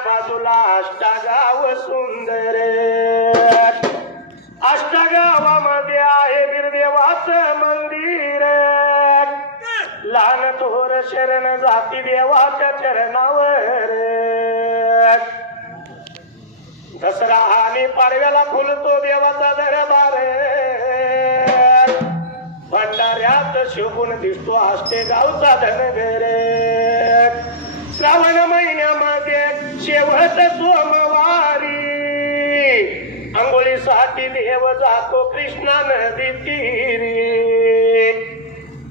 बाजूला अष्टागाव सुंदर. अष्टगावामध्ये आहे बिरदेवाच मंदिर. लहान थोर शरण जाती देवाच्या चरणावर. दसरा आणि पाडव्याला फुलतो देवाचा दरबार. भंडाऱ्यात शोभून दिसतो आष्टे गावचा धनगर. श्रावण शेवट सोमवारी. आंघोळीसाठी देव जातो कृष्णा नदी तीरी.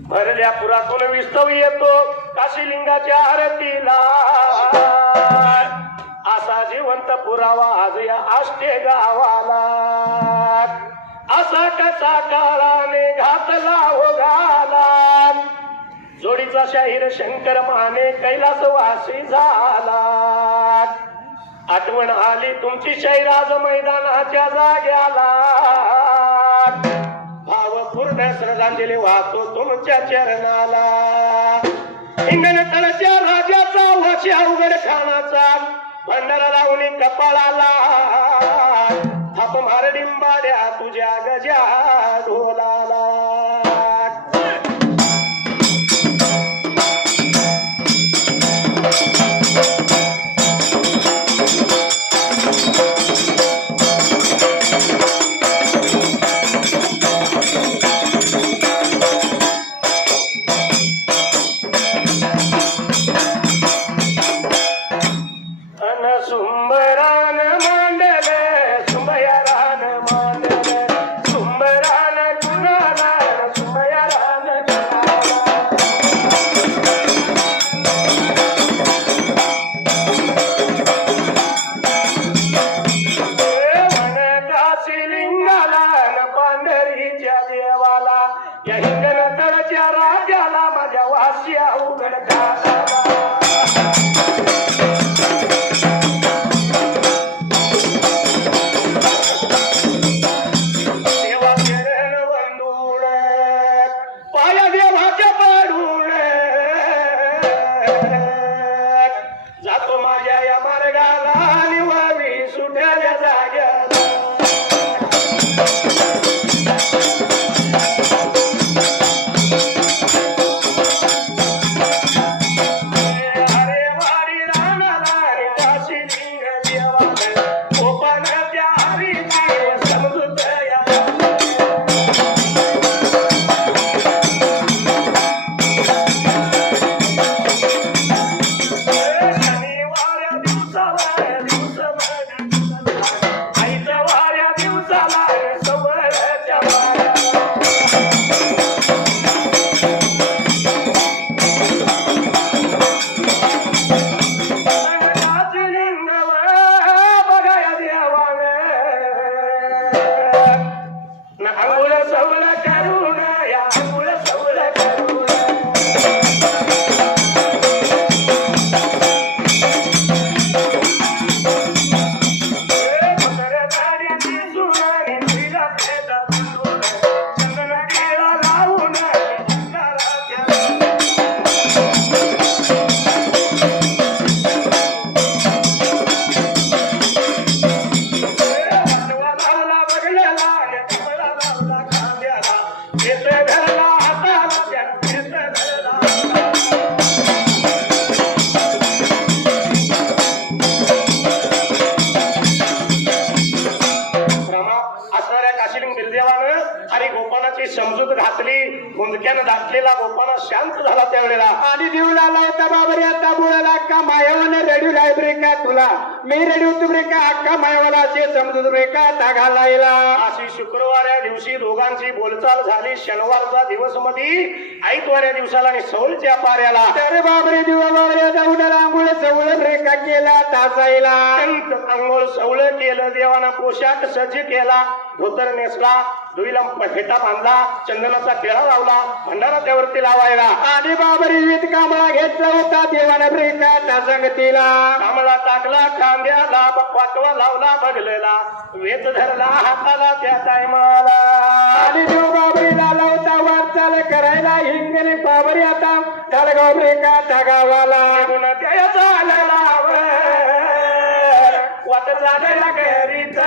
भरल्या पुरातून विस्तव येतो काशीलिंगाच्या आरतीला. असा जिवंत पुरावा आज या आष्टे गावाला. असा कसा काळाने घातला हो घाला. जोडीचा शाहीर शंकर माने कैलास वासी झाला. आठवण आली तुमची शैराज मैदानाच्या जाग्याला. भावपूर्ण श्रद्धांजली वाहतो तुमच्या चरणाला. इंगणकळच्या राजाचा वाशी अवघड खानाचा भंडारा लावणी कपाळाला. थाप मार डिंबाड्या तुझ्या गजा गोपानाची समजूत घातली गुंजक्यानं दाटलेला गोपाना शांत झाला त्यावेळेला. आणि देऊ लागला होता बाबर आता बोलायला अक्का मायावाने रेडिओ लायब्ररी का तुला? मी रेडिओ तुमरे का अक्का मायावाला? असे समजून रे का ताघा लायला अशी शुक्रवार दिवशी दोघांची बोलचाल झाली. शनिवारचा दिवसमध्ये ऐतवाऱ्या दिवसाला आणि सौलच्या पाऱ्याला. तर बाबरे दिवा अत्यंत अंघोळ सवळ केलं देवानं पोशाख सज्ज केला. धोतर नेसला दुईला फेटा बांधला चंदनाचा टिळा लावला भंडारा त्यावरती लावायला. आणि बाबरी वित कांबळा घेतला होता देवानं त्या संगतीला कांबळा टाकला खांद्याला वाटवा लावला बगलेला वेत धरला हाताला त्या टायमाला. आणि देव बाबरीला लावता वाटचाल करायला हिंगणे बाबरी आता. धाडगाव त्या गावाला गुण त्या झालेला वाट चालला करीत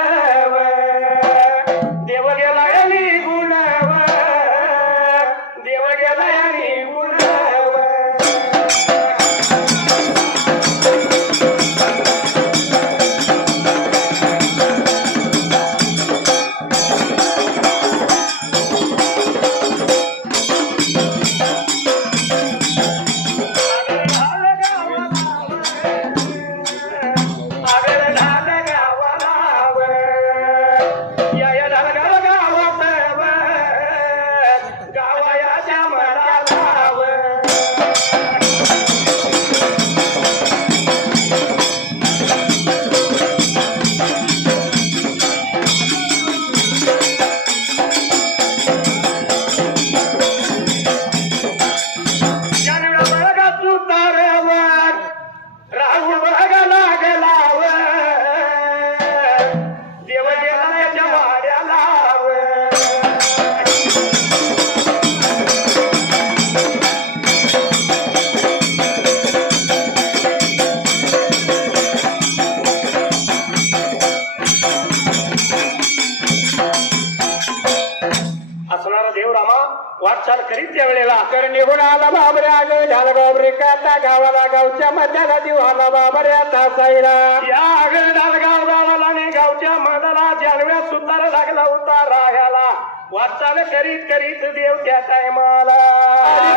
बाबा देव आला या आगळडाल गाव गावाला आणि गावच्या मधाला जानव्या सुतार लागला होता राह्याला वाटचाल करीत करीत देव त्या टायमाला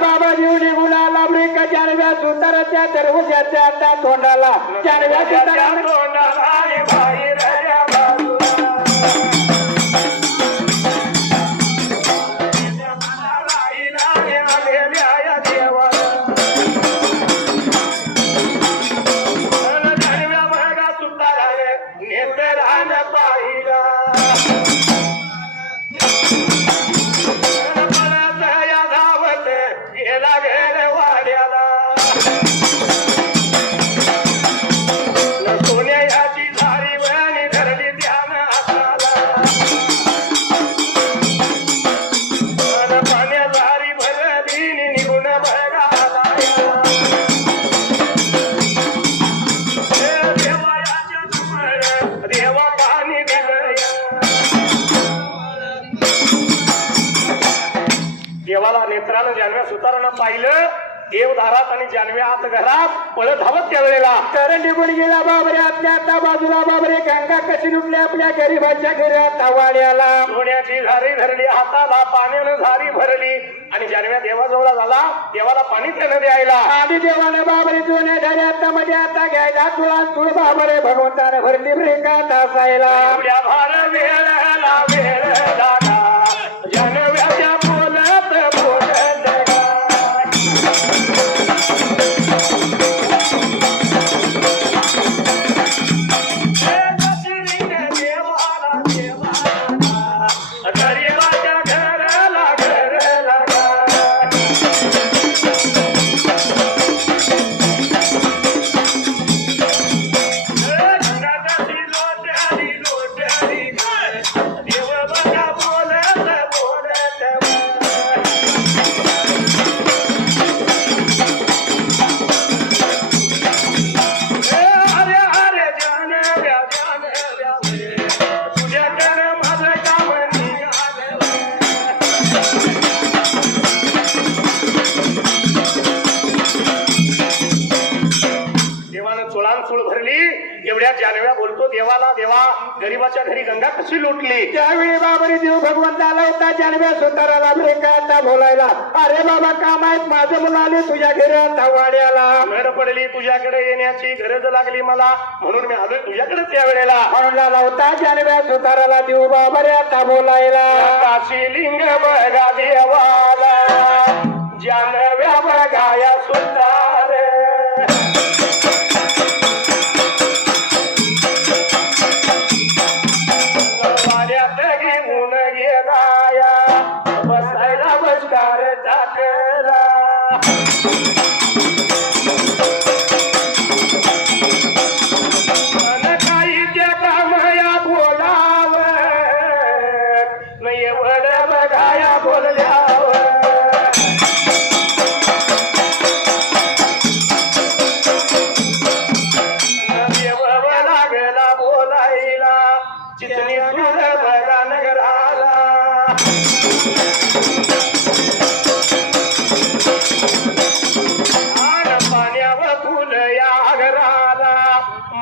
बाबा देव निघून आला ब्रेक जानव्या सुताराच्या तरबुजाच्या आता तोंडाला जानव्या सुतारा तोंडाला पाहिलं देव दारात आणि जानव्या आत घरात पळत धावत त्या वेळेला. तर निघून गेला बाबरे आपल्या आता बाजूला. बाबरे गंगा कशी लुटली आपल्या गरीबाच्या घरात? वाड्याला सोन्याची झारी धरली हाताला पाण्यानं झारी भरली. आणि जानव्या देवाजवळ झाला देवाला पाणी त्यानं द्यायला. आधी देवानं बाबरे जुन्या आता मध्ये आता घ्यायला. तुळा तुळ बाबरे भगवंताने भरली ब्रेकात असायला. वेळाला वेळ चुळ भरली एवढ्या जानव्या बोलतो देवाला देवा गरीबाच्या घरी गंगा कशी लुटली? त्यावेळी बाबरी देव भगवंत आला होता जानव्या सुताराला ब्रेकात बोलायला. अरे बाबा काम आहेत माझं मुलं आले तुझ्या घरात वाड्याला. घर पडली तुझ्याकडे येण्याची गरज लागली मला म्हणून मी आलोय तुझ्याकडे त्या वेळेला. म्हणून आला होता जानव्या सुताराला देव बाबरे आता बोलायला. काशी लिंग बघा देवाला जानव्या बघाया सुतार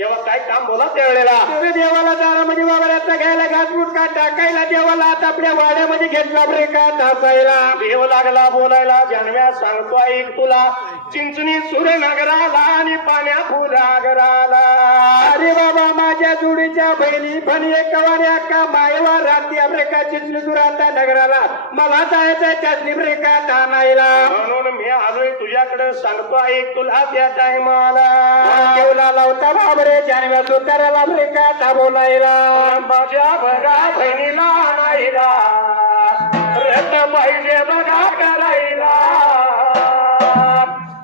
देवा काय काम बोला त्यावेळेला? तुम्ही देवाला दारामध्ये वावराचा घ्यायला घासपूट का टाकायला? देवाला आता आपल्या वाड्यामध्ये घेतला बरे का तासायला? देव लागला बोलायला जानव्या सांगतो ऐक तुला. चिंचणी सूर्यनगराला आणि पाण्या फुलागराला अरे बाबा माझ्या जोडीच्या बहिणी पण एक का मायवा रात्री चिंचणी नगराला. मला जायचंय त्यातली ब्रेका तानायला म्हणून मी आलोय तुझ्याकडे. सांगतो ऐक तुला त्या टायमाला. देवला लावता बाबरे. रे जानव्या सुताराला ब्रेका थांबवलायला माझ्या बघा बहिणीला आणायला. रथ पाहिजे बघा करायला.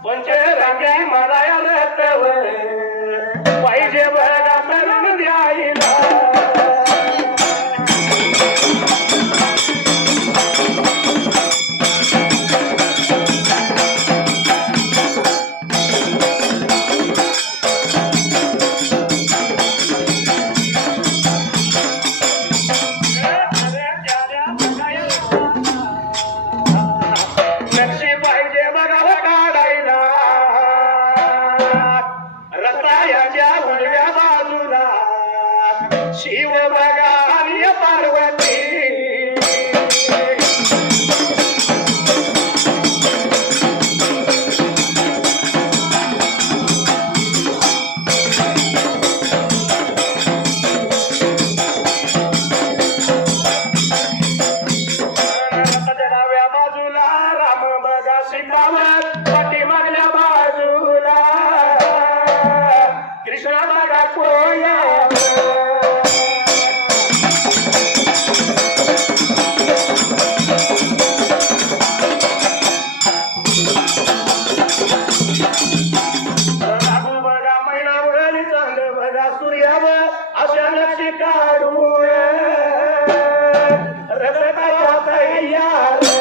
पंचे रंगे मला रथ पाहिजे बघा बघा सूर्यावर अशा नक्षी काढू तयार